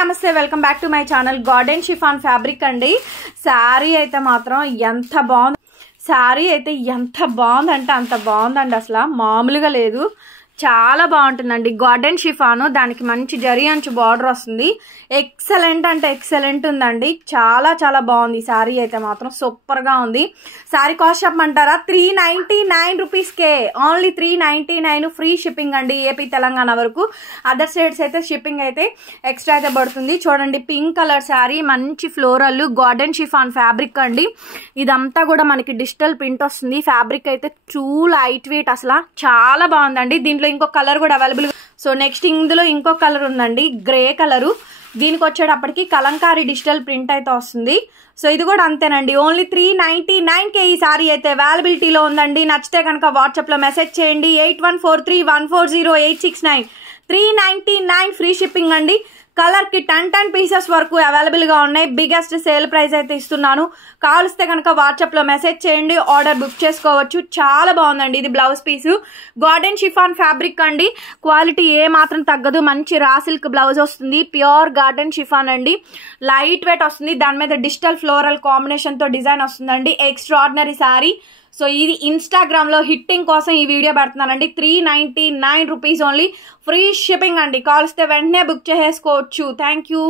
నమస్తే welcome back to my channel garden chiffon fabric అండి. శారీ అయితే మాత్రం ఎంత బాగుంది, శారీ అయితే ఎంత బాగుందంటే అంత బాగుందండి, అసలు మామూలుగా లేదు. చాలా బాగుంటుందండి. గార్డెన్ షిఫాను, దానికి మంచి జరీ అంచు బార్డర్ వస్తుంది. ఎక్సలెంట్ అంటే ఎక్సలెంట్ ఉందండి. చాలా చాలా బాగుంది. ఈ శారీ అయితే మాత్రం సూపర్గా ఉంది. శారీ కాస్ట్ చెప్పమంటారా? 399 రూపీస్కే, ఓన్లీ 399. ఫ్రీ షిప్పింగ్ అండి ఏపీ తెలంగాణ వరకు. అదర్ స్టేట్స్ అయితే షిప్పింగ్ అయితే ఎక్స్ట్రా అయితే పడుతుంది. చూడండి, పింక్ కలర్ శారీ, మంచి ఫ్లోరల్ గార్డెన్ షిఫాన్ ఫ్యాబ్రిక్ అండి. ఇదంతా కూడా మనకి డిజిటల్ ప్రింట్ వస్తుంది. ఫ్యాబ్రిక్ అయితే టూ లైట్ వెయిట్, అసలు చాలా బాగుందండి. దీంట్లో ఇంకో కలర్ కూడా అవైలబుల్. సో నెక్స్ట్ ఇందులో ఇంకో కలర్ ఉందండి, గ్రే కలరు. దీనికి వచ్చేటప్పటికి కలంకారీ డిజిటల్ ప్రింట్ అయితే వస్తుంది. సో ఇది కూడా అంతేనండి, ఓన్లీ 399కే ఈ సారీ అయితే అవైలబిలిటీలో ఉందండి. నచ్చితే కనుక వాట్సాప్లో మెసేజ్ చేయండి. 8143140869. 399 ఫ్రీ షిప్పింగ్ అండి. కలర్ కి 10 పీసెస్ వరకు అవైలబుల్ గా ఉన్నాయి. బిగ్గెస్ట్ సేల్ ప్రైస్ అయితే ఇస్తున్నాను. కావలిస్తే కనుక వాట్సాప్ లో మెసేజ్ చేయండి, ఆర్డర్ బుక్ చేసుకోవచ్చు. చాలా బాగుందండి. ఇది blouse piece, garden chiffon fabric అండి. క్వాలిటీ ఏ మాత్రం తగ్గదు. మంచి రా సిల్క్ బ్లౌజ్ వస్తుంది. ప్యూర్ గార్డెన్ షిఫాన్ అండి. లైట్ వెయిట్ వస్తుంది. దాని మీద డిజిటల్ ఫ్లోరల్ కాంబినేషన్ తో డిజైన్ వస్తుందండి. ఎక్స్ట్రాడినరీ శారీ. సో ఇది ఇన్స్టాగ్రామ్ లో హిట్టింగ్ కోసం ఈ వీడియో పెడుతున్నానండి. 399 రూపీస్ ఓన్లీ, ఫ్రీ షిప్పింగ్ అండి. కాల్స్తే వెంటనే బుక్ చేసుకోవచ్చు. Thank you.